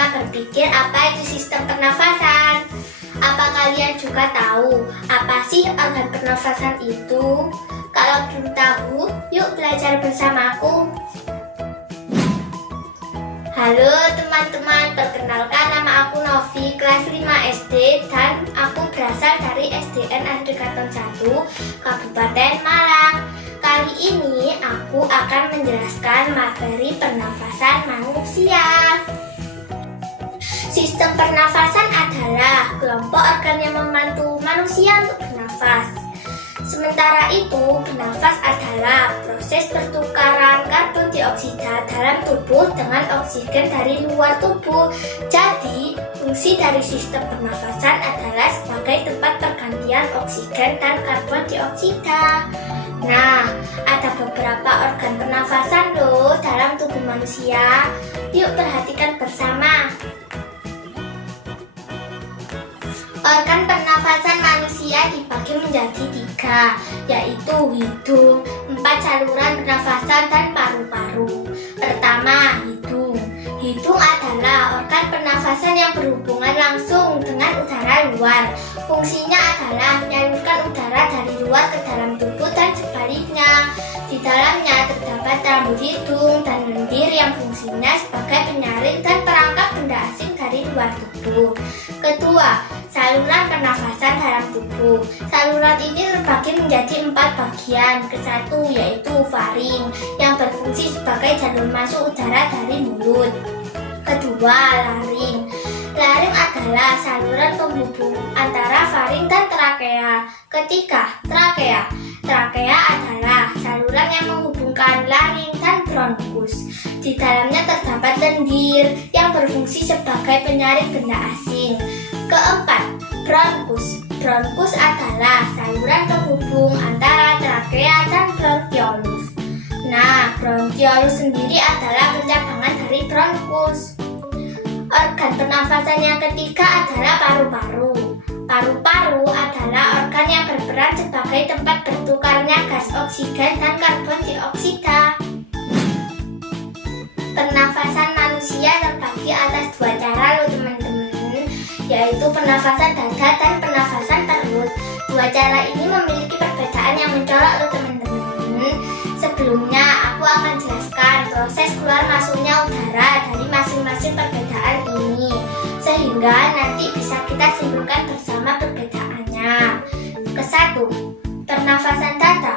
pernah berpikir apa itu sistem pernafasan? Apa kalian juga tahu apa sih organ pernafasan itu? Kalau belum tahu, yuk belajar bersamaku. Halo teman-teman, perkenalkan nama aku Novi, kelas 5 SD dan aku berasal dari SDN Negeri Katon 1, Kabupaten Malang. Kali ini aku akan menjelaskan materi pernafasan manusia. Sistem pernafasan adalah kelompok organ yang membantu manusia untuk bernafas. Sementara itu, bernafas adalah proses pertukaran karbon dioksida dalam tubuh dengan oksigen dari luar tubuh. Jadi, fungsi dari sistem pernafasan adalah sebagai tempat pergantian oksigen dan karbon dioksida. Nah, ada beberapa organ pernafasan loh dalam tubuh manusia. Yuk perhatikan bersama. Organ pernafasan manusia dibagi menjadi 3, yaitu hidung, 4 saluran pernafasan, dan paru-paru. Pertama, hidung. Hidung adalah organ pernafasan yang berhubungan langsung dengan udara luar. Fungsinya adalah menyalurkan udara dari luar ke dalam tubuh dan sebaliknya. Di dalamnya terdapat rambut hidung dan lendir yang fungsinya sebagai penyalin dan perangkap benda asing dari luar tubuh. Kedua, saluran pernafasan dalam tubuh. Saluran ini terbagi menjadi 4 bagian. Kesatu yaitu faring yang berfungsi sebagai jalur masuk udara dari mulut. Kedua, laring. Laring adalah saluran penghubung antara faring dan trakea. Ketiga, trakea. Trakea adalah saluran yang menghubungkan laring dan bronkus. Di dalamnya terdapat lendir yang berfungsi sebagai penyaring benda asing. Keempat, bronkus. Bronkus adalah saluran penghubung antara trakea dan bronkiolus. Nah, bronkiolus sendiri adalah pencabangan dari bronkus. Organ pernafasan yang ketiga adalah paru-paru. Paru-paru adalah organ yang berperan sebagai tempat bertukarnya gas oksigen dan karbon dioksida. Pernafasan manusia terbagi atas 2 cara loh teman-teman, yaitu pernafasan dada dan pernafasan perut. 2 cara ini memiliki perbedaan yang mencolok loh teman-teman. Sebelumnya aku akan jelaskan proses keluar masuknya udara dari masing-masing perbedaan ini, sehingga nanti bisa kita simpulkan bersama perbedaannya. Kesatu, pernafasan dada.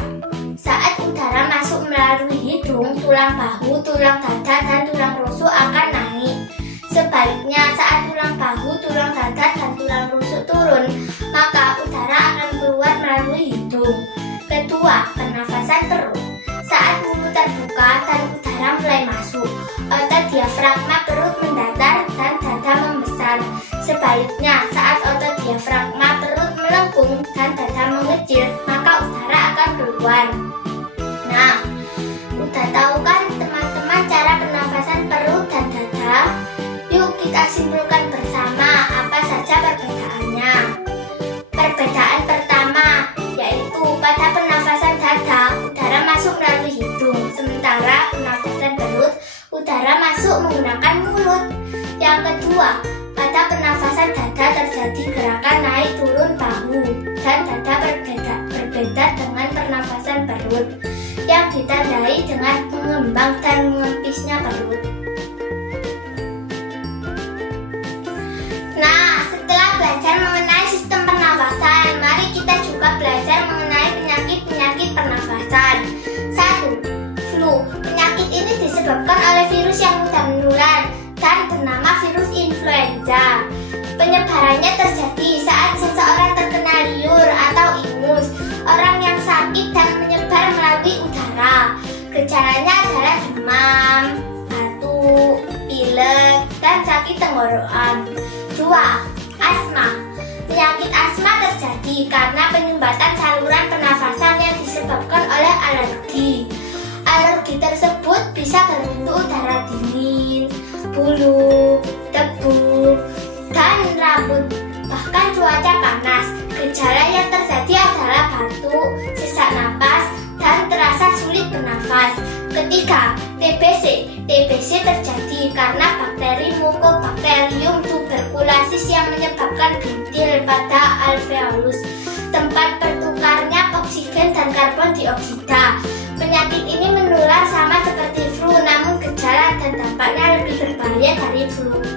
Saat udara masuk melalui hidung, tulang bahu, tulang dada, dan tulang rusuk akan naik. Sebaliknya, saat tulang bahu, tulang dada, dan tulang rusuk turun, maka udara akan keluar melalui hidung. Kedua, pernafasan perut. Saat mulut terbuka dan udara mulai masuk, otot diafragma perut mendatar dan dada membesar. Sebaliknya, saat otot diafragma perut melengkung dan dada mengecil, maka udara akan keluar. Nah, udah tahu kan teman-teman cara pernafasan perut dan dada? Yuk kita simpulkan bersama apa saja perbedaannya. Perbedaan pertama yaitu pada pernafasan dada, udara masuk melalui hidung, sementara pernafasan perut, udara masuk menggunakan mulut. Yang kedua, pada pernafasan dada terjadi gerakan naik turun bahu dan dada berbeda dengan pernafasan perut yang ditandai dengan mengembang dan mengempisnya perut. Nah, setelah belajar mengenai sistem pernafasan, mari kita juga belajar mengenai penyakit-penyakit pernafasan. 1. Flu. Penyakit ini disebabkan oleh virus yang mudah menular dan bernama virus influenza. Penyebarannya terjadi saat seseorang terkena liur atau ingus, orang yang sakit dan menyebar melalui udara. Gejalanya adalah demam, batuk, pilek, dan sakit tenggorokan. 2. Asma. Penyakit asma terjadi karena penyumbatan saluran pernafasan yang disebabkan oleh alergi. Alergi tersebut bisa berbentuk udara dingin, bulu, debu, dan rambut, bahkan cuaca panas. Gejala yang terjadi adalah batuk, sesak napas, dan terasa sulit bernafas. Ketiga, TBC. TBC terjadi karena bakteri Mucobacter Bakterium tuberkulosis yang menyebabkan bintil pada alveolus, tempat bertukarnya oksigen dan karbon dioksida. Penyakit ini menular sama seperti flu, namun gejala dan dampaknya lebih berbahaya dari flu.